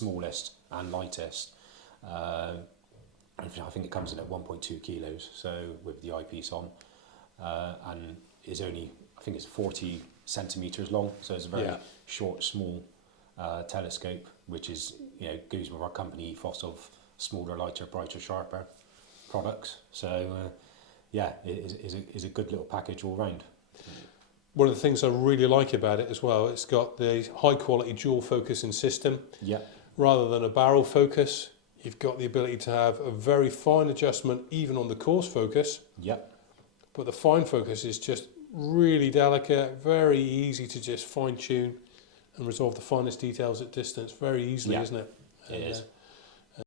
smallest and lightest. I think it comes in at 1.2 kilos, so with the eyepiece on, and is only, I think it's 40 centimeters long, so it's a very short, small telescope, which is, goes with our company ethos of smaller, lighter, brighter, sharper products. So it is a good little package all round. One of the things I really like about it as well, it's got the high quality dual focusing system. Yeah. Rather than a barrel focus, you've got the ability to have a very fine adjustment even on the coarse focus. Yeah. But the fine focus is just really delicate, very easy to just fine tune and resolve the finest details at distance very easily, isn't it? It is.